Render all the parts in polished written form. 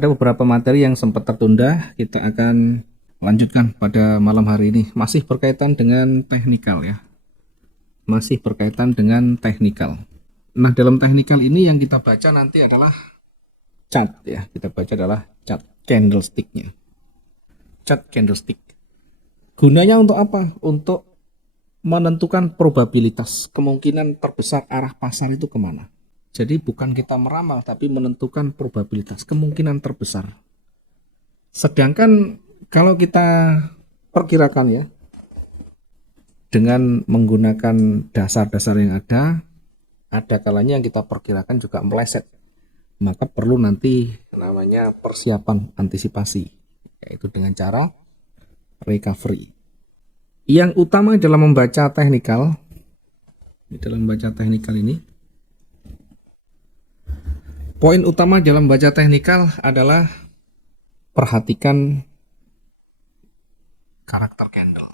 Ada beberapa materi yang sempat tertunda, kita akan lanjutkan pada malam hari ini. Masih berkaitan dengan teknikal ya. Masih berkaitan dengan teknikal. Nah, dalam teknikal ini yang kita baca nanti adalah chart ya. Kita baca adalah chart candlestick-nya. Chart candlestick. Gunanya untuk apa? Untuk menentukan probabilitas, kemungkinan terbesar arah pasar itu kemana. Jadi bukan kita meramal, tapi menentukan probabilitas, kemungkinan terbesar. Sedangkan kalau kita perkirakan ya, dengan menggunakan dasar-dasar yang ada kalanya yang kita perkirakan juga meleset. Maka perlu nanti namanya persiapan antisipasi, yaitu dengan cara recovery. Yang utama dalam membaca teknikal, ini, poin utama dalam membaca teknikal adalah perhatikan karakter candle.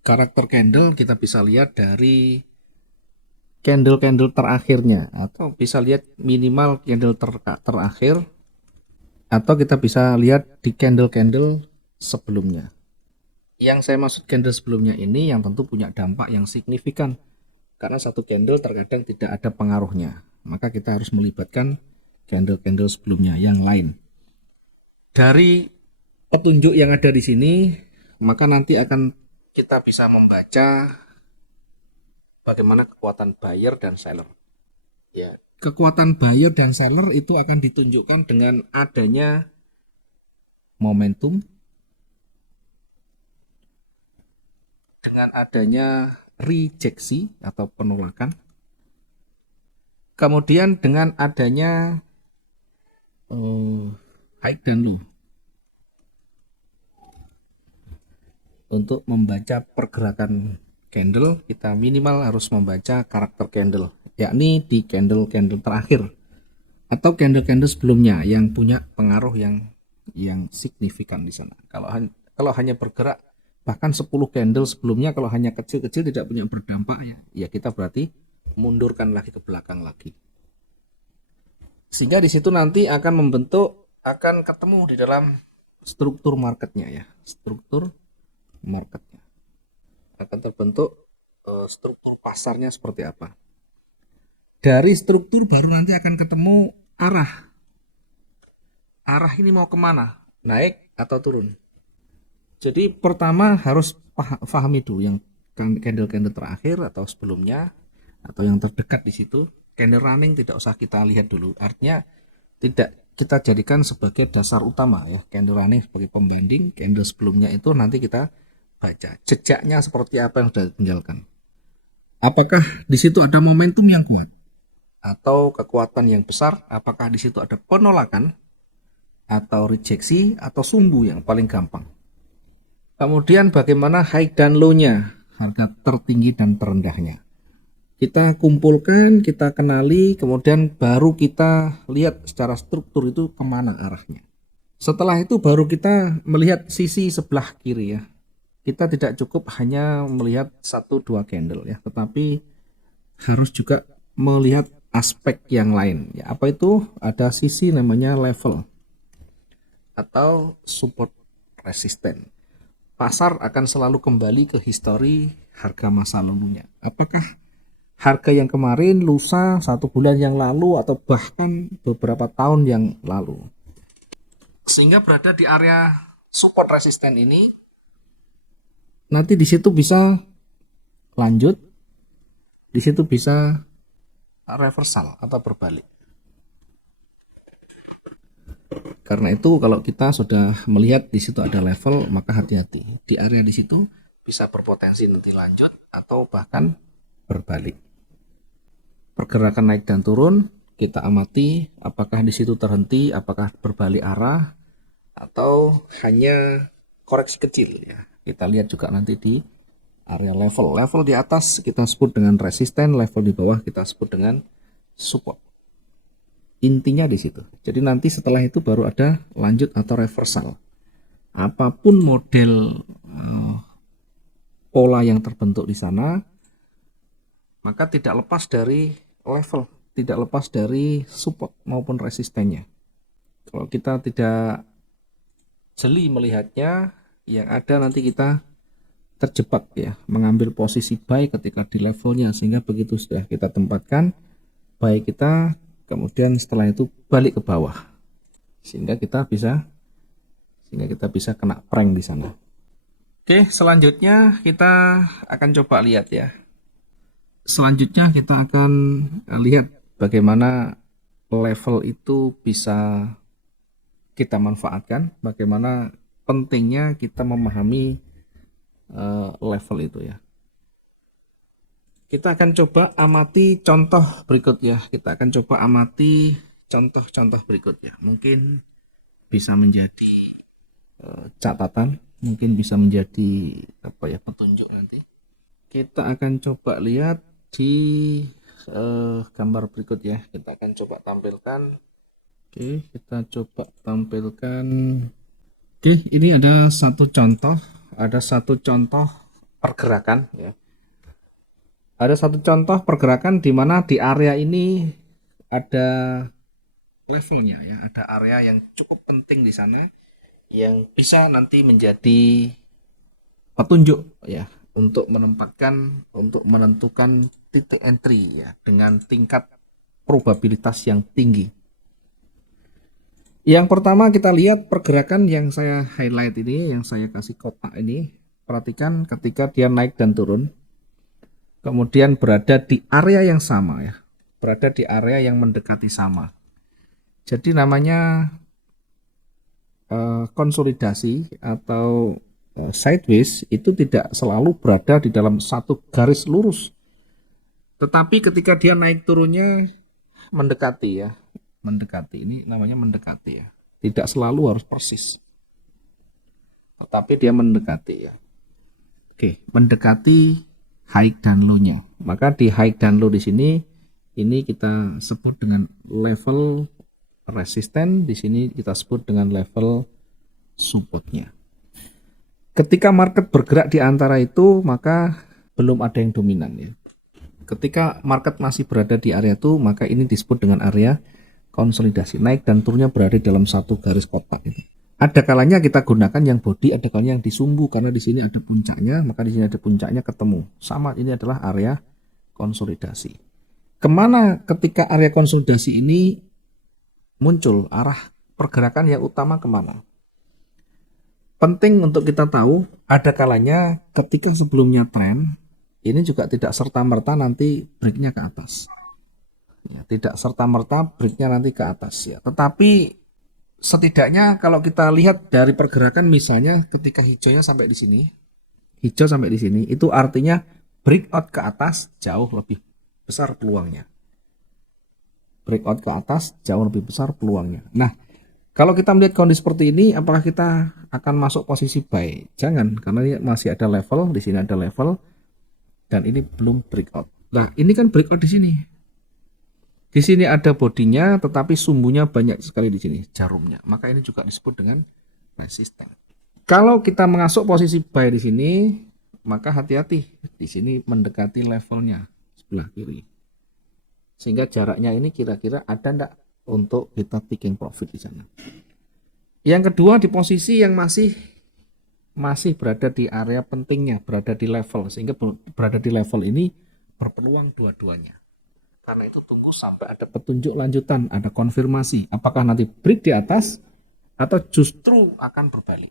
Karakter candle kita bisa lihat dari candle-candle terakhirnya, atau bisa lihat minimal candle terakhir, atau kita bisa lihat di candle-candle sebelumnya. Yang saya maksud candle sebelumnya ini yang tentu punya dampak yang signifikan, karena satu candle terkadang tidak ada pengaruhnya. Maka kita harus melibatkan candle-candle sebelumnya yang lain. Dari petunjuk yang ada di sini, maka nanti akan kita bisa membaca bagaimana kekuatan buyer dan seller. Ya, kekuatan buyer dan seller itu akan ditunjukkan dengan adanya momentum, dengan adanya rejeksi atau penolakan, kemudian dengan adanya high dan low. Untuk membaca pergerakan candle, kita minimal harus membaca karakter candle, yakni di candle-candle terakhir atau candle-candle sebelumnya yang punya pengaruh yang signifikan di sana. Kalau hanya bergerak bahkan 10 candle sebelumnya, kalau hanya kecil-kecil tidak punya berdampak ya kita berarti mundurkan lagi ke belakang lagi. Sehingga di situ nanti akan ketemu di dalam struktur marketnya ya, struktur marketnya akan terbentuk, struktur pasarnya seperti apa. Dari struktur baru nanti akan ketemu arah ini mau kemana, naik atau turun. Jadi pertama harus pahami dulu yang candle-candle terakhir atau sebelumnya atau yang terdekat di situ. Candle running tidak usah kita lihat dulu, artinya tidak kita jadikan sebagai dasar utama ya. Candle running sebagai pembanding, candle sebelumnya itu nanti kita baca jejaknya seperti apa yang sudah ditinggalkan. Apakah di situ ada momentum yang kuat atau kekuatan yang besar? Apakah di situ ada penolakan atau rejeksi atau sumbu yang paling gampang? Kemudian bagaimana high dan low-nya, harga tertinggi dan terendahnya. Kita kumpulkan, kita kenali, kemudian baru kita lihat secara struktur itu kemana arahnya. Setelah itu baru kita melihat sisi sebelah kiri ya. Kita tidak cukup hanya melihat 1-2 candle ya, tetapi harus juga melihat aspek yang lain ya. Apa itu? Ada sisi namanya level atau support resisten. Pasar akan selalu kembali ke histori harga masa lalunya. Apakah harga yang kemarin, lusa, 1 bulan yang lalu, atau bahkan beberapa tahun yang lalu. Sehingga berada di area support resisten ini, nanti di situ bisa lanjut, di situ bisa reversal atau berbalik. Karena itu kalau kita sudah melihat di situ ada level, maka hati-hati. Di area di situ bisa berpotensi nanti lanjut atau bahkan berbalik. Pergerakan naik dan turun kita amati, apakah di situ terhenti, apakah berbalik arah, atau hanya koreksi kecil ya. Kita lihat juga nanti di area level. Level di atas kita sebut dengan resisten, level di bawah kita sebut dengan support. Intinya di situ. Jadi nanti setelah itu baru ada lanjut atau reversal. Apapun model pola yang terbentuk di sana, maka tidak lepas dari level, tidak lepas dari support maupun resistennya. Kalau kita tidak jeli melihatnya, yang ada nanti kita terjebak ya, mengambil posisi buy ketika di levelnya, sehingga begitu sudah kita tempatkan buy kita, kemudian setelah itu balik ke bawah, sehingga kita bisa kena prank di sana. Oke, selanjutnya kita akan coba lihat ya. Selanjutnya kita akan lihat bagaimana level itu bisa kita manfaatkan, bagaimana pentingnya kita memahami level itu ya. Kita akan coba amati contoh berikut ya. Kita akan coba amati contoh-contoh berikut ya. Mungkin bisa menjadi catatan, mungkin bisa menjadi petunjuk nanti. Kita akan coba lihat di gambar berikut ya. Kita akan coba tampilkan. Oke, kita coba tampilkan. Oke, ini ada satu contoh pergerakan ya. Ada satu contoh pergerakan di mana di area ini ada levelnya ya, ada area yang cukup penting di sana yang bisa nanti menjadi petunjuk ya untuk menentukan titik entry ya dengan tingkat probabilitas yang tinggi. Yang pertama kita lihat pergerakan yang saya highlight ini, yang saya kasih kotak ini. Perhatikan ketika dia naik dan turun, kemudian berada di area yang sama ya, berada di area yang mendekati sama. Jadi namanya konsolidasi atau sideways itu tidak selalu berada di dalam satu garis lurus, tetapi ketika dia naik turunnya mendekati ya, ini namanya mendekati ya, tidak selalu harus persis, tetapi dia mendekati ya. Oke, mendekati high dan low-nya. Maka di high dan low di sini ini kita sebut dengan level resisten, di sini kita sebut dengan level supportnya. Ketika market bergerak di antara itu, maka belum ada yang dominan ya. Ketika market masih berada di area itu, maka ini disebut dengan area konsolidasi. Naik dan turunnya berada dalam satu garis kotak itu. Ada kalanya kita gunakan yang body, ada kalanya yang disumbu, karena di sini ada puncaknya, maka di sini ada puncaknya ketemu. Sama, ini adalah area konsolidasi. Kemana ketika area konsolidasi ini muncul, arah pergerakan yang utama kemana? Penting untuk kita tahu, ada kalanya ketika sebelumnya tren, ini juga tidak serta-merta nanti breaknya ke atas. Ya, tidak serta-merta breaknya nanti ke atas ya. Tetapi setidaknya kalau kita lihat dari pergerakan, misalnya ketika hijaunya sampai di sini, hijau sampai di sini, itu artinya breakout ke atas jauh lebih besar peluangnya. Breakout ke atas jauh lebih besar peluangnya. Nah, kalau kita melihat kondisi seperti ini, apakah kita akan masuk posisi buy? Jangan, karena ini masih ada level, di sini ada level, dan ini belum breakout. Nah, ini kan breakout di sini. Di sini ada bodinya, tetapi sumbunya banyak sekali di sini, jarumnya. Maka ini juga disebut dengan resisten. Kalau kita masuk posisi buy di sini, maka hati-hati. Di sini mendekati levelnya sebelah kiri. Sehingga jaraknya ini kira-kira ada enggak untuk kita taking profit di sana. Yang kedua, di posisi yang masih berada di area pentingnya, berada di level, sehingga berada di level ini berpeluang dua-duanya. Karena itu tunggu sampai ada petunjuk lanjutan, ada konfirmasi, apakah nanti break di atas atau justru akan berbalik.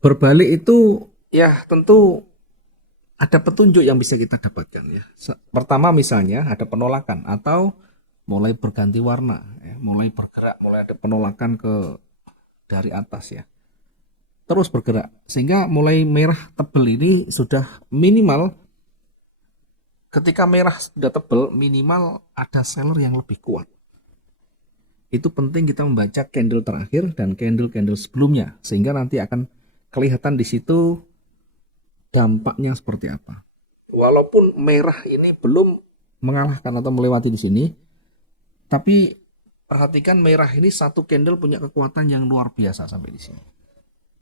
Berbalik itu ya tentu ada petunjuk yang bisa kita dapatkan ya. Pertama misalnya ada penolakan atau mulai berganti warna ya, mulai bergerak, mulai ada penolakan dari atas ya, terus bergerak sehingga mulai merah tebel ini sudah minimal. Ketika merah sudah tebel, minimal ada seller yang lebih kuat. Itu penting kita membaca candle terakhir dan candle-candle sebelumnya, sehingga nanti akan kelihatan di situ dampaknya seperti apa. Walaupun merah ini belum mengalahkan atau melewati di sini, tapi perhatikan merah ini satu candle punya kekuatan yang luar biasa sampai di sini.